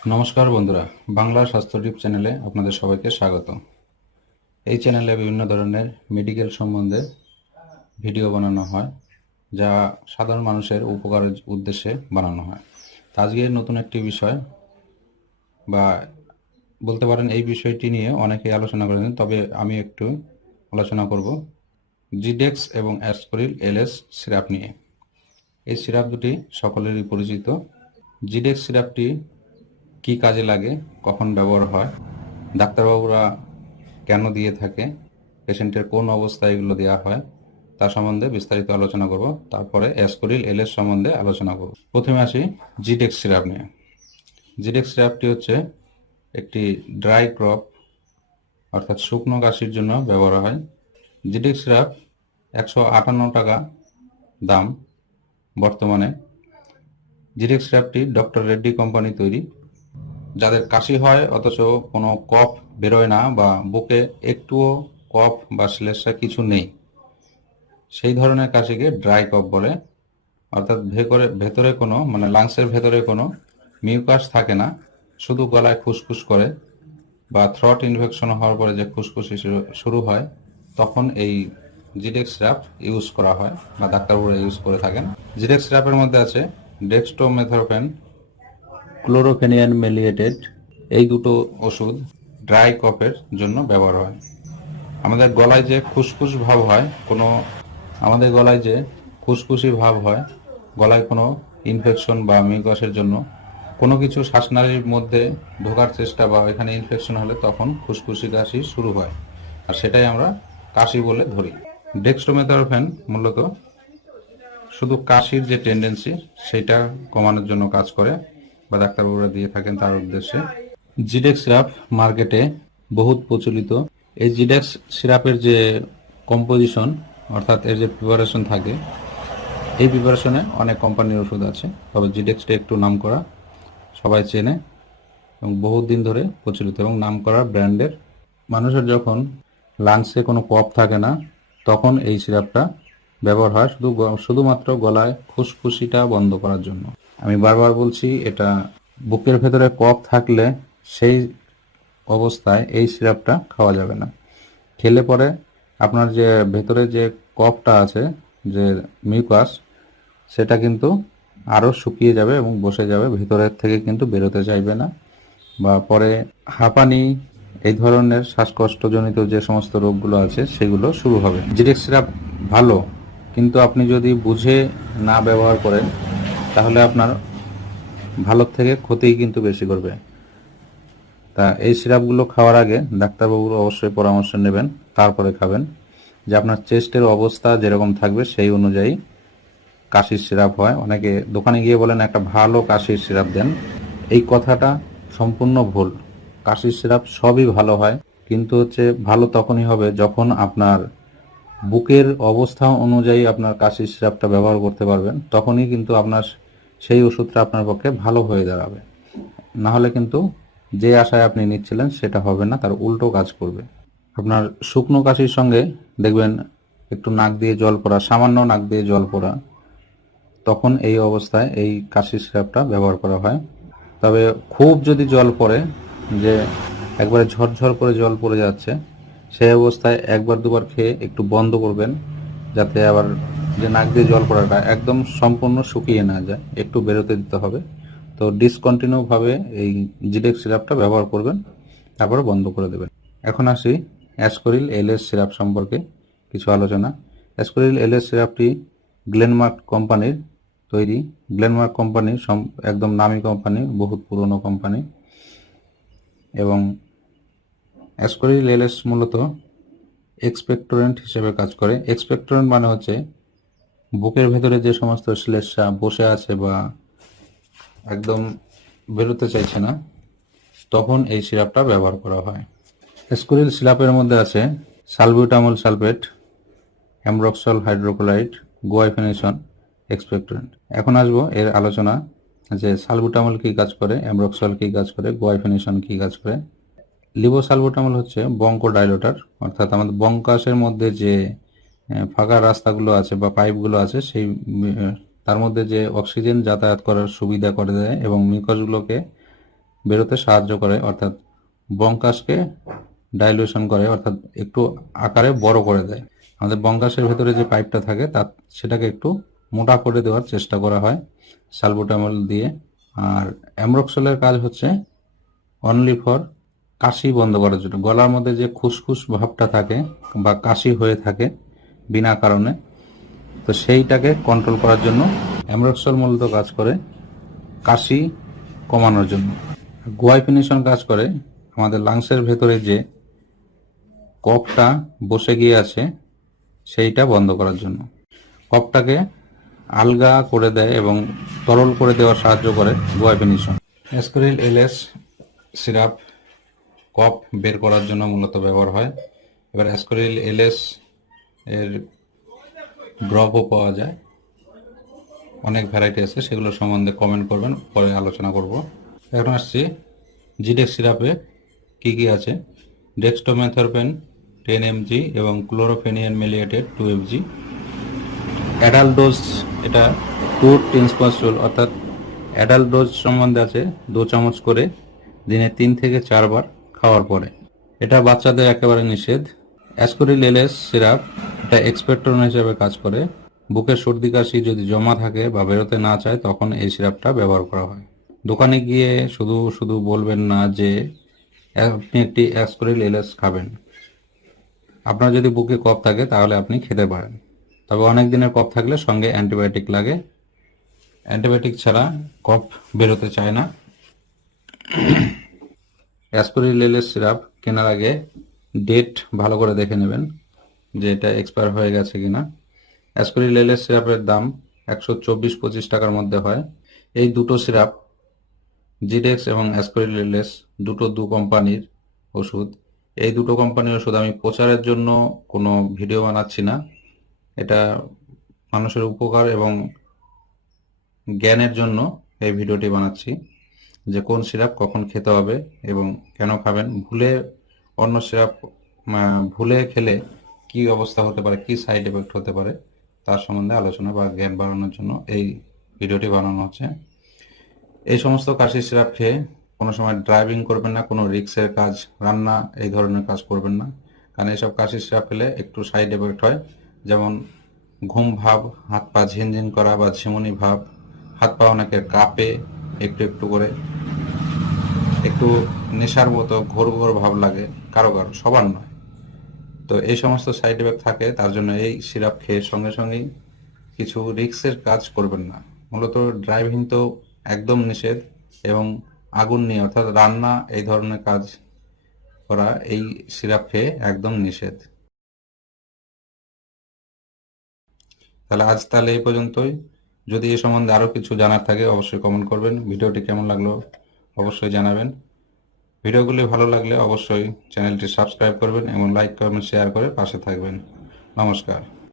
নমস্কার বন্ধুরা, বাংলা স্বাস্থ্য টিপ চ্যানেলে আপনাদের সবাইকে স্বাগত। এই চ্যানেলে বিভিন্ন ধরনের মেডিকেল সম্বন্ধে ভিডিও বানানো হয়, যা সাধারণ মানুষের উপকারের উদ্দেশ্যে বানানো হয়। আজকে নতুন একটি বিষয় বা বলতে পারেন এই বিষয়টি নিয়ে অনেকেই আলোচনা করেছেন, তবে আমি একটু আলোচনা করব জিডেক্স এবং অ্যাসকোরিল এলএস সিরাপ নিয়ে। এই সিরাপ দুটি সকলেরই পরিচিত। জিডেক্স সিরাপটি কি কাজে লাগে, কখন ব্যবহার হয়, ডাক্তারবাবুরা কেন দিয়ে থাকে, পেশেন্টের কোন অবস্থায় এগুলো দেওয়া হয়, তার সম্বন্ধে বিস্তারিত আলোচনা করব। তারপরে অ্যাসকোরিল এলএস সম্বন্ধে আলোচনা করব। প্রথমে আসি জিডেক্স সিরাপ নিয়ে। জিডেক্স সিরাপটি হচ্ছে একটি ড্রাই ক্রপ অর্থাৎ শুকনো কাশির জন্য ব্যবহার হয়। জিডেক্স সিরাপ 158 টাকা দাম বর্তমানে। জিডেক্স সিরাপটি ডক্টর রেড্ডি কোম্পানি তৈরি। যাদের কাশি হয় অথচ কোনো কফ বেরোয় না বা বুকে একটুও কফ বা শ্লেষ্মা কিছু নেই, সেই ধরনের কাশিকে ড্রাই কফ বলে। অর্থাৎ ভেতরে কোনো লাংসের ভেতরে কোনো মিউকাস থাকে না, শুধু গলায় খুসখুস করে বা থ্রট ইনফেকশন হওয়ার পরে যে খুসখুসি শুরু হয়, তখন এই জিডেক্স সিরাপ ইউজ করা হয় বা ডাক্তারবাবুরা ইউজ করে থাকেন। জিডেক্স সিরাপের মধ্যে আছে ডেক্সট্রোমেথরফেন, ক্লোরোফেনিয়ান মেলিয়েটেড। এই দুটো ওষুধ ড্রাই কফের জন্য ব্যবহার হয়। আমাদের গলায় যে খুসখুস ভাব হয়, আমাদের গলায় যে খুসখুসি ভাব হয়, গলায় কোনো ইনফেকশন বা মিউকাসের জন্য কোনো কিছু শ্বাসনালীর মধ্যে ঢোকার চেষ্টা বা এখানে ইনফেকশন হলে তখন খুসখুসি কাশি শুরু হয়, আর সেটাই আমরা কাশি বলে ধরি। ডেক্সট্রোমেথরফেন মূলত শুধু কাশির যে টেন্ডেন্সি সেটা কমানোর জন্য কাজ করে বা ডাক্তারবাবুরা দিয়ে থাকেন তার উদ্দেশ্যে। জিডেক্স সিরাপ মার্কেটে বহুত প্রচলিত। এই জিডেক্স সিরাপের যে কম্পোজিশন অর্থাৎ এর যে প্রিপারেশন থাকে, এই প্রিপারেশনে অনেক কোম্পানির ওষুধ আছে, তবে জিডেক্সটা একটু নামকরা, সবাই চেনে এবং বহুত দিন ধরে প্রচলিত এবং নামকরা ব্র্যান্ডের। মানুষের যখন লাংসে কোনো কফ থাকে না, তখন এই সিরাপটা ব্যবহার হয় শুধুমাত্র গলায় খুসখুসিটা বন্ধ করার জন্য। আমি বারবার বলছি, এটা বুকের ভেতরে কফ থাকলে সেই অবস্থায় এই সিরাপটা খাওয়া যাবে না। খেলে পরে আপনার যে ভেতরে যে কফটা আছে, যে মিউকাস, সেটা কিন্তু আরও শুকিয়ে যাবে এবং বসে যাবে, ভেতরের থেকে কিন্তু বেরোতে চাইবে না, বা পরে হাঁপানি, এই ধরনের শ্বাসকষ্টজনিত যে সমস্ত রোগগুলো আছে সেগুলো শুরু হবে। জিডেক্স সিরাপ ভালো, কিন্তু আপনি যদি বুঝে না ব্যবহার করেন তাহলে আপনার ভালোর থেকে ক্ষতিই কিন্তু বেশি করবে। তা এই সিরাপগুলো খাওয়ার আগে ডাক্তারবাবুর অবশ্যই পরামর্শ নেবেন, তারপরে খাবেন। যে আপনার চেস্টের অবস্থা যেরকম থাকবে সেই অনুযায়ী কাশির সিরাপ হয়। অনেকে দোকানে গিয়ে বলেন একটা ভালো কাশির সিরাপ দেন, এই কথাটা সম্পূর্ণ ভুল। কাশির সিরাপ সবই ভালো হয়, কিন্তু ভালো তখনই হবে যখন আপনার বুকের অবস্থা অনুযায়ী আপনার কাশির সিরাপটা ব্যবহার করতে পারবেন, তখনই কিন্তু আপনার সেই ওষুধটা আপনার পক্ষে ভালো হয়ে দাঁড়াবে। না হলে কিন্তু যে আশায় আপনি নিচ্ছিলেন সেটা হবে না, তার উল্টো কাজ করবে। আপনার শুকনো কাশির সঙ্গে দেখবেন একটু নাক দিয়ে জল পড়া, সামান্য নাক দিয়ে জল পড়া, তখন এই অবস্থায় এই কাশির সিরাপটা ব্যবহার করা হয়। তবে খুব যদি জল পড়ে, যে একবারে ঝরঝর করে জল পড়ে যাচ্ছে, সেই অবস্থায় একবার দুবার খেয়ে একটু বন্ধ করবেন, যাতে আবার যে নাক দিয়ে জল পড়াটা একদম সম্পূর্ণ শুকিয়ে না যায়, একটু বেরোতে দিতে হবে। তো ডিসকন্টিনিউ ভাবে এই জিডেক্স সিরাপটা ব্যবহার করবেন, তারপরে বন্ধ করে দেবেন। এখন আসি অ্যাসকোরিল এলএস সিরাপ সম্পর্কে কিছু আলোচনা। অ্যাসকোরিল এলএস সিরাপটি গ্লেনমার্ক কোম্পানির তৈরি। গ্লেনমার্ক কোম্পানি একদম নামী কোম্পানি, বহুত পুরনো কোম্পানি। এবং অ্যাসকোরিল এলএস মূলত এক্সপেক্টোরেন্ট হিসেবে কাজ করে। এক্সপেক্টোরেন্ট মানে হচ্ছে বুকের ভেতরে যে সমস্ত শ্লেষ্মা বসে আছে বা একদম বেরোতে চাইছে না, তখন এই সিরাপটা ব্যবহার করা হয়। অ্যাসকোরিল সিরাপের মধ্যে আছে salbutamol sulphate, ambroxol hydrochloride, guaifenesin expectorant. এখন আসবো এর আলোচনা, যে সালবুটামল কি কাজ করে, অ্যামব্রক্সল কি কাজ করে, গুয়াইফেনেশন কি কাজ করে। লিবোসালবুটামল হচ্ছে বঙ্কোডাইলেটর, অর্থাৎ আমাদের বঙ্কাসের মধ্যে যে ফাঁকা রাস্তাগুলো আছে বা পাইপগুলো আছে, সেই তার মধ্যে যে অক্সিজেন যাতায়াত করার সুবিধা করে দেয় এবং মিউকাসগুলোকে বেরোতে সাহায্য করে, অর্থাৎ ব্রঙ্কাসকে ডাইলিউশন করে, অর্থাৎ একটু আকারে বড় করে দেয়। আমাদের ব্রঙ্কাসের ভেতরে যে পাইপটা থাকে সেটাকে একটু মোটা করে দেওয়ার চেষ্টা করা হয় সালবুটামল দিয়ে। আর অ্যামরক্সলের কাজ হচ্ছে অনলি ফর কাশি বন্ধ করার জন্য। গলার মধ্যে যে খুসখুস ভাবটা থাকে বা কাশি হয়ে থাকে বিনা কারণে, তো সেইটাকে কন্ট্রোল করার জন্য অ্যামরক্সল মূলত কাজ করে কাশি কমানোর জন্য। গুয়াইফিনেশন কাজ করে আমাদের লাংসের ভেতরে যে কফটা বসে গিয়ে আছে সেইটা বন্ধ করার জন্য। কফটাকে আলগা করে দেয় এবং তরল করে দেওয়ার সাহায্য করে গুয়াইফিনেশন। অ্যাসকোরিল এলএস সিরাপ কফ বের করার জন্য মূলত ব্যবহার হয়। এবার অ্যাসকোরিল এলএস এর ড্রপও পাওয়া যায়, অনেক ভ্যারাইটি আছে, সেগুলো সম্বন্ধে কমেন্ট করবেন, পরে আলোচনা করব। এখন আসছি জিডেক্স সিরাপে কি কি আছে। ডেক্সটোমেথরপেন 10 mg এবং ক্লোরোফেনিয়ান মেলিয়েটেড 2 mg। অ্যাডাল্ট ডোজ এটা 2 টিস্পুন, অর্থাৎ অ্যাডাল্ট ডোজ সম্বন্ধে আছে 2 চামচ করে দিনে 3 থেকে 4 বার খাওয়ার পরে। এটা বাচ্চাদের একেবারে নিষেধ। অ্যাসকোরিল এলএস সিরাপ এটা এক্সপেক্টরন হিসেবে কাজ করে। বুকের সর্দি কাশি যদি জমা থাকে বা বেরোতে না চায় তখন এই সিরাপটা ব্যবহার করা হয়। দোকানে গিয়ে শুধু শুধু বলবেন না যে আপনি একটি অ্যাসকোরিল এলএস খাবেন। আপনার যদি বুকে কফ থাকে তাহলে আপনি খেতে পারেন, তবে অনেক দিনের কফ থাকলে সঙ্গে অ্যান্টিবায়োটিক লাগে। অ্যান্টিবায়োটিক ছাড়া কফ বেরোতে চায় না। অ্যাসকোরিল এলএস সিরাপ কেনার আগে ডেট ভালো করে দেখে নেবেন যে এটা এক্সপায়ার হয়ে গেছে কিনা। অ্যাসকোরিল এলএস সিরাপের দাম 124-25 টাকার মধ্যে হয়। এই দুটো সিরাপ জিডেক্স এবং অ্যাসকোরিল এলএস দু কোম্পানির ওষুধ। এই দুটো কোম্পানির ওষুধ আমি প্রচারের জন্য কোনো ভিডিও বানাচ্ছি না, এটা মানুষের উপকার এবং জ্ঞানের জন্য এই ভিডিওটি বানাচ্ছি যে কোন সিরাপ কখন খেতে হবে এবং কেন খাবেন। অন্য সিরাপ ভুলে খেলে কি অবস্থা হতে পারে, কি সাইড এফেক্ট হতে পারে তার সম্বন্ধে আলোচনা বা জ্ঞান বাড়ানোর জন্য এই ভিডিওটি বানানো হচ্ছে। এই সমস্ত কাশির সিরাপ খেয়ে কোনো সময় ড্রাইভিং করবেন না, কোনো রিক্সের কাজ, রান্না এই ধরনের কাজ করবেন না, কারণ এইসব কাশির সিরাপ খেলে একটু সাইড এফেক্ট হয়, যেমন ঘুম ভাব, হাত পা ঝিনঝিন করা বা ঝিমুনি ভাব, হাত পা অনেকের কাঁপে একটু একটু করে, একটু নেশার মতো ঘোর ঘোর ভাব লাগে কারো কারো, সবার নয়। তো এই সমস্ত সাইড এফেক্ট থাকে, তার জন্য এই সিরাপ খেয়ে সঙ্গে সঙ্গেই কিছু রিক্সের কাজ করবেন না। মূলত ড্রাইভিং তো একদম নিষেধ এবং আগুন নিয়ে অর্থাৎ রান্না এই ধরনের কাজ করা এই সিরাপ খেয়ে একদম নিষেধ। তাহলে এই পর্যন্তই। যদি এ সম্বন্ধে আরও কিছু জানার থাকে অবশ্যই কমেন্ট করবেন। ভিডিওটি কেমন লাগলো অবশ্যই জানাবেন। ভিডিওগুলি ভালো লাগলে অবশ্যই চ্যানেলটি সাবস্ক্রাইব করবেন এবং লাইক কমেন্ট শেয়ার করে পাশে থাকবেন। নমস্কার।